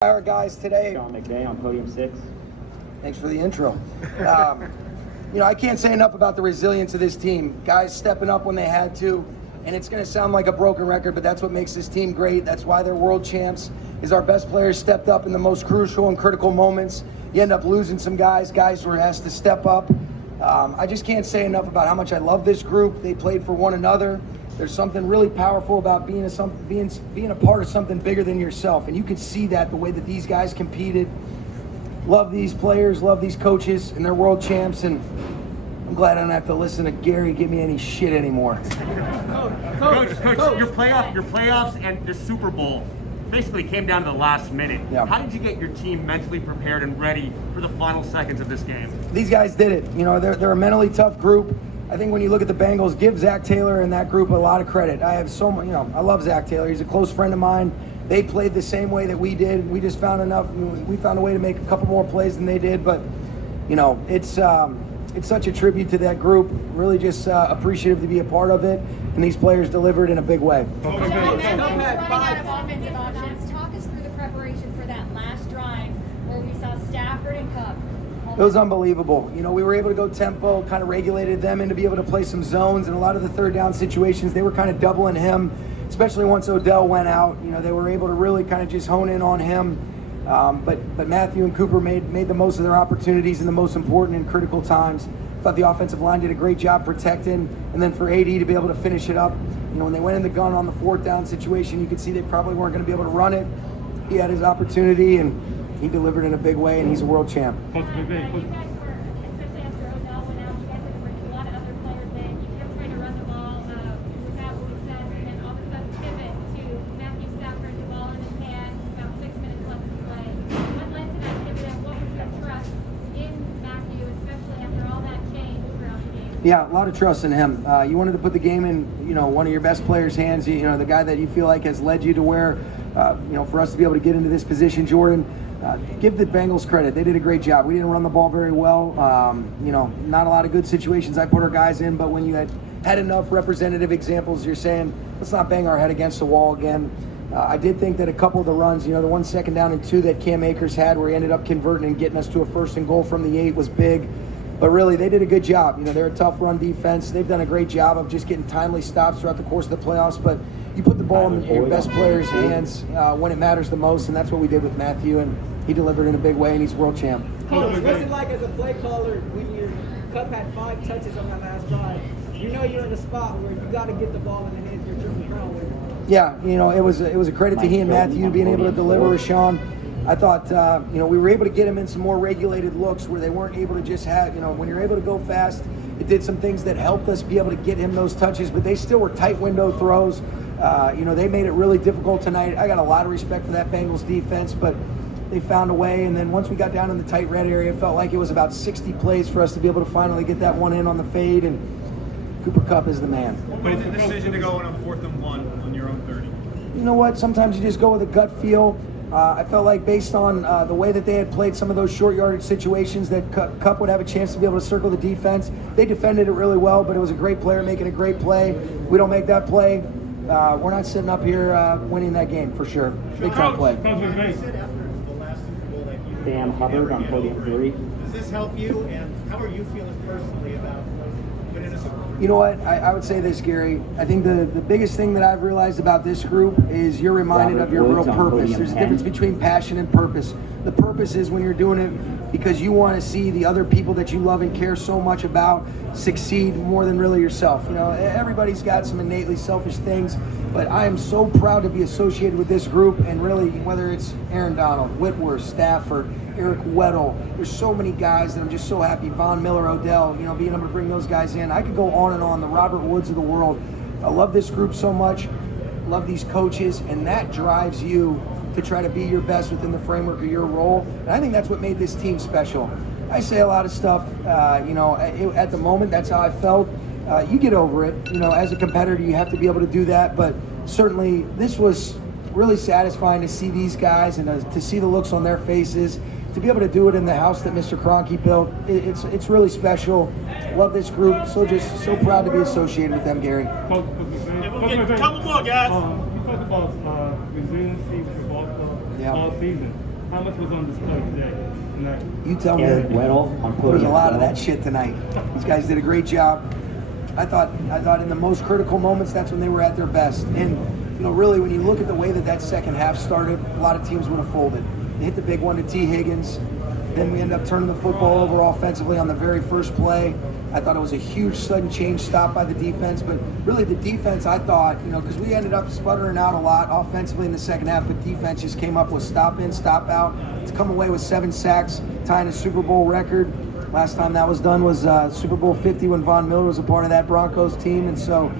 Our guys today. McVay on podium 6. Thanks for the intro. I can't say enough about the resilience of this team. Guys stepping up when they had to, and it's going to sound like a broken record, but that's what makes this team great. That's why they're world champs, is our best players stepped up in the most crucial and critical moments. You end up losing some guys were asked to step up. I just can't say enough about how much I love this group. They played for one another. There's something really powerful about being a part of something bigger than yourself, and you could see that the way that these guys competed. Love these players, love these coaches, and they're world champs, and I'm glad I don't have to listen to Gary give me any shit anymore. Coach, your playoffs and the Super Bowl basically came down to the last minute. Yeah. How did you get your team mentally prepared and ready for the final seconds of this game? These guys did it. They're a mentally tough group. I think when you look at the Bengals, give Zach Taylor and that group a lot of credit. I have so much, I love Zach Taylor. He's a close friend of mine. They played the same way that we did. We just found we found a way to make a couple more plays than they did. But, it's such a tribute to that group. Really just appreciative to be a part of it. And these players delivered in a big way. Running out of offensive options. Talk us through the preparation for that last drive where we saw Stafford and Cup. It was unbelievable. We were able to go tempo, kind of regulated them into be able to play some zones, and a lot of the third down situations, they were kind of doubling him, especially once Odell went out. They were able to really kind of just hone in on him. But Matthew and Cooper made the most of their opportunities in the most important and critical times. Thought the offensive line did a great job protecting, and then for AD to be able to finish it up. When they went in the gun on the fourth down situation, you could see they probably weren't going to be able to run it. He had his opportunity, and he delivered in a big way, and he's a world champ. You guys were, especially after Odell went out, you guys had to bring a lot of other players in. You kept trying to run the ball without success, and then all of a sudden pivot to Matthew Stafford, the ball in his hands, about 6 minutes left to play. What led to that pivot, and what was your trust in Matthew, especially after all that change throughout the game? Yeah, a lot of trust in him. You wanted to put the game in, one of your best players' hands. The guy that you feel like has led you to where, for us to be able to get into this position, Jordan. Give the Bengals credit. They did a great job. We didn't run the ball very well. Not a lot of good situations I put our guys in, but when you had enough representative examples, you're saying, let's not bang our head against the wall again. I did think that a couple of the runs, the 1 second down and 2 that Cam Akers had where he ended up converting and getting us to a 1st and goal from the 8 was big. But really, they did a good job. They're a tough run defense. They've done a great job of just getting timely stops throughout the course of the playoffs. But you put the ball in your best players' hands when it matters the most, and that's what we did with Matthew, and he delivered in a big way, and he's world champ. Coach, what's it like as a play caller when your Cup had 5 touches on that last drive? You're in a spot where you got to get the ball in the hands of your triple crown winner. Yeah, it was a credit to he and Matthew being able to deliver. Rashawn, I thought, we were able to get him in some more regulated looks where they weren't able to just have, when you're able to go fast, it did some things that helped us be able to get him those touches, but they still were tight window throws. They made it really difficult tonight. I got a lot of respect for that Bengals defense, but they found a way. And then once we got down in the tight red area, it felt like it was about 60 plays for us to be able to finally get that one in on the fade. And Cooper Kupp is the man. What made the decision to go in on 4th and 1 on your own 30? You know what? Sometimes you just go with a gut feel. I felt like based on the way that they had played some of those short yardage situations that Kupp would have a chance to be able to circle the defense. They defended it really well, but it was a great player making a great play. We don't make that play. We're not sitting up here winning that game for sure. Big time play. Sam Hubbard on podium 3. Does this help you, and how are you feeling personally about winning a Super Bowl? You know what? I would say this, Gary. I think the biggest thing that I've realized about this group is you're reminded of your real purpose. There's a difference between passion and purpose. The purpose is when you're doing it because you want to see the other people that you love and care so much about succeed more than really yourself. Everybody's got some innately selfish things, but I am so proud to be associated with this group, and really, whether it's Aaron Donald, Whitworth, Stafford, Eric Weddle, there's so many guys that I'm just so happy. Von Miller, Odell, being able to bring those guys in. I could go on and on, the Robert Woods of the world. I love this group so much, love these coaches, and that drives you to try to be your best within the framework of your role. And I think that's what made this team special. I say a lot of stuff, at the moment, that's how I felt. You get over it. As a competitor, you have to be able to do that. But certainly, this was really satisfying to see these guys and to see the looks on their faces. To be able to do it in the house that Mr. Kroenke built, it's really special. Love this group. So proud to be associated with them, Gary. Couple more, guys. You talked about resiliency throughout the season. How much was on display today? Tonight? You tell me. Eric Weddle on There was a podium lot of 12. that shit tonight. These guys did a great job. I thought in the most critical moments, that's when they were at their best. And really, when you look at the way that second half started, a lot of teams would have folded. They hit the big one to T. Higgins. Then we end up turning the football over offensively on the very first play. I thought it was a huge sudden change stop by the defense, but really the defense, I thought, because we ended up sputtering out a lot offensively in the second half, but defense just came up with stop in, stop out to come away with 7 sacks, tying a Super Bowl record. Last time that was done was Super Bowl 50 when Von Miller was a part of that Broncos team, and so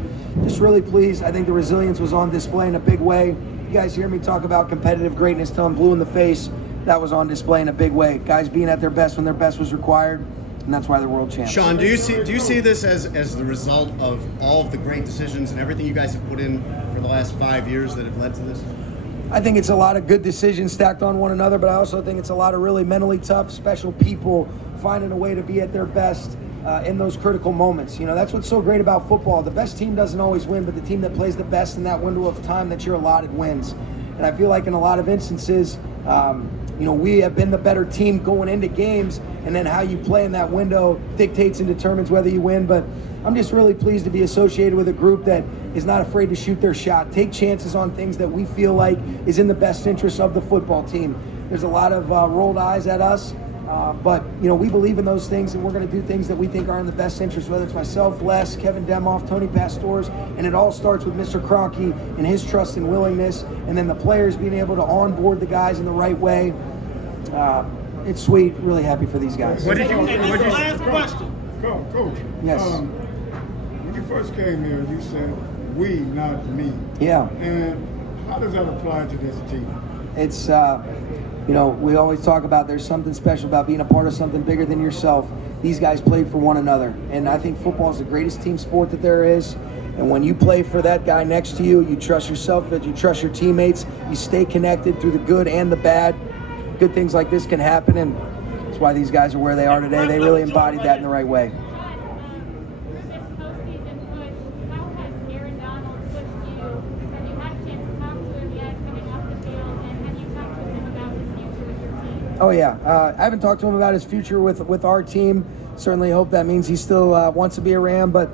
just really pleased. I think the resilience was on display in a big way. You guys hear me talk about competitive greatness till I'm blue in the face. That was on display in a big way. Guys being at their best when their best was required, and that's why they're world champs. Sean, do you see this as the result of all of the great decisions and everything you guys have put in for the last 5 years that have led to this? I think it's a lot of good decisions stacked on one another, but I also think it's a lot of really mentally tough, special people finding a way to be at their best in those critical moments. That's what's so great about football. The best team doesn't always win, but the team that plays the best in that window of time that you're allotted wins. And I feel like in a lot of instances, we have been the better team going into games, and then how you play in that window dictates and determines whether you win. But I'm just really pleased to be associated with a group that is not afraid to shoot their shot, take chances on things that we feel like is in the best interest of the football team. There's a lot of rolled eyes at us, but we believe in those things, and we're going to do things that we think are in the best interest, whether it's myself, Les, Kevin Demoff, Tony Pastores, and it all starts with Mr. Kroenke and his trust and willingness, and then the players being able to onboard the guys in the right way. It's sweet. Really happy for these guys. What did you? Last question. Coach. Yes. When you first came here, you said we, not me. Yeah. And how does that apply to this team? It's, we always talk about there's something special about being a part of something bigger than yourself. These guys played for one another. And I think football is the greatest team sport that there is. And when you play for that guy next to you, you trust yourself, you trust your teammates, you stay connected through the good and the bad. Good things like this can happen, and that's why these guys are where they are today. They really embodied that in the right way. Through this postseason push, how has Aaron Donald pushed you? Have you had a chance to talk to him yet coming off the field, and have you talked to him about his future with your team? Oh yeah, I haven't talked to him about his future with our team. Certainly hope that means he still wants to be a Ram, but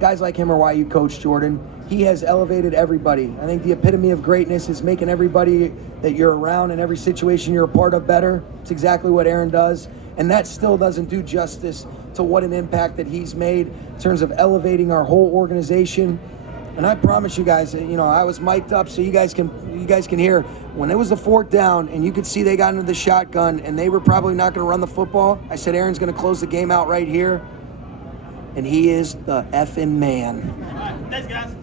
guys like him are why you coach, Jordan. He has elevated everybody. I think the epitome of greatness is making everybody that you're around in every situation you're a part of better. It's exactly what Aaron does. And that still doesn't do justice to what an impact that he's made in terms of elevating our whole organization. And I promise you guys, I was mic'd up so you guys can hear. When it was the 4th down and you could see they got into the shotgun and they were probably not going to run the football, I said Aaron's going to close the game out right here. And he is the effing man. All right, thanks, guys.